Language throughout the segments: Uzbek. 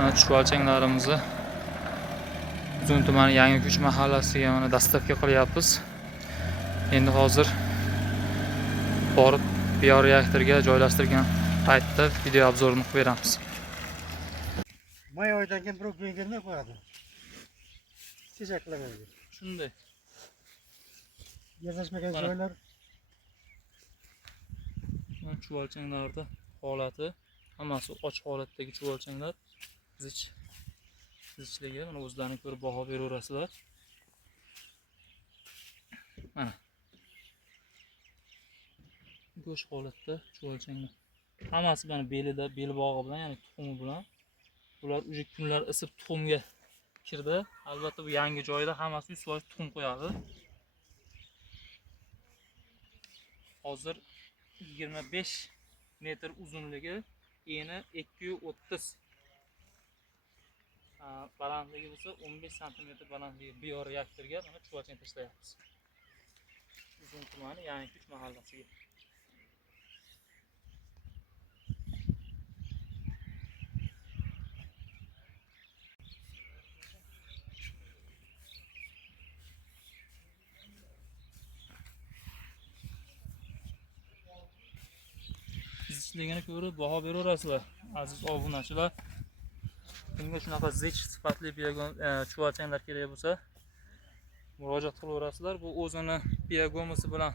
Chuvalchanglarimizni Uzun tumani Yangi Kuch mahallasiga mana dastavka qilyapmiz. Endi hozir borib bioreaktorga joylashtirgan paytda video obzorini qilib beramiz. May oyidan keyin birov go'ngirmay qo'yadi. Chechaklarga. Shunday. Yasashmagan joylar. Chuvalchanglarda holati hammasi ochiq holatdagi chuvalchanglar. Zichligi mana o'zlarini ko'rib baho beraverasizlar. Mana go'sht holatda chuvalchanglar. Hammasi mana belida, bel bog'i bilan, ya'ni tuxumi bilan. Ular uje kunlar isib tuxumga kirdi. Albatta bu yangi joyda hammasi 100% tuxum qo'yadi. Hozir 25 metr uzunligi, eni 230. Balandligi bo'lsa 15 sm balandligi bioreaktorga mana chuvalchang tashlayapmiz. Uzun tumani Yangi Kuch mahallasiga. Zichligini ko'rib baho beraverasizlar, aziz obunachilar. Kimga shunaqa zich sifatli chuvalchanglar kerak bo'lsa, murojaat qilaverasizlar. Bu o'zini biogo'misi bilan,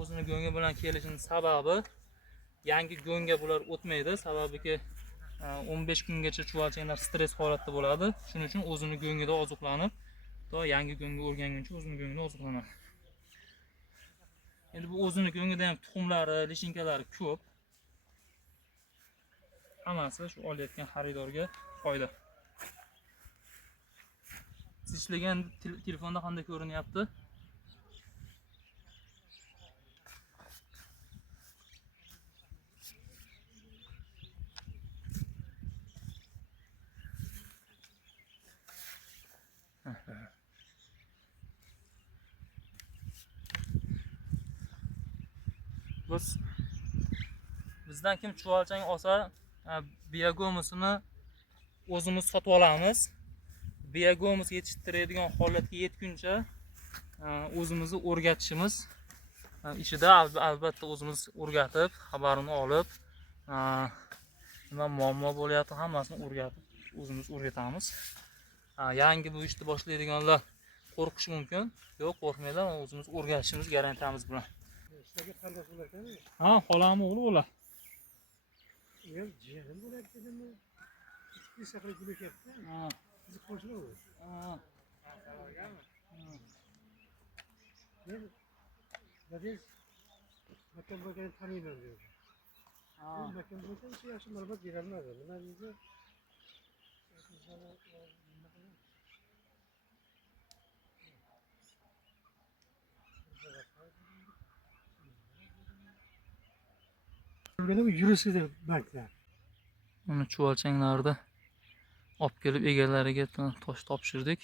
o'zini go'ngi bilan kelishining sababi, yangi go'ngga bular o'tmaydi. Sababiki 15 kungacha chuvalchanglar stress holatda bo'ladi. Shuning uchun o'zini go'ngida oziqlanib, to yangi go'ngga o'rganguncha o'zini go'ngida oziqlanadi. Endi bu o'zini go'ngida ham tuxumlari, lishinkalari ko'p. Hammasi shu olayotgan xaridorga foyda. Zichlagan telefonda qanday ko'rinyapti? Bizdan kim chuvalchang olsa, biogomisini o'zimiz sotib olamiz. Biogomis yetishtiradigan holatga yetguncha o'zimizni o'rgatishimiz ichida albatta o'zimiz o'rgatib, xabarini olib, nima muammo bo'lyapti hammasini o'rgatib, o'zimiz o'rgatamiz. Yangi bu ishni boshlaydiganlar qo'rqishi mumkin. Yo'q, qo'rqmanglar, o'zimiz o'rgatishimiz garantiyamiz bilan. Sizlarga qanday bo'larkan? Ha, xolamni o'g'li bo'lar. Yo'q, jiyanim bo'lar dedimmi? Ikki safar bo'lyapti. Ha. Siz qo'shni u. Ha. Dadingiz makon bo'lganini taniyman dedi. Ha. Makon bo'lsa shu yaxshi ma'lumot berolmadi. Nima deydi? Yurishdi banklar. Uni chuvalchanglarda olib kelib egalariga tosh topshirdik.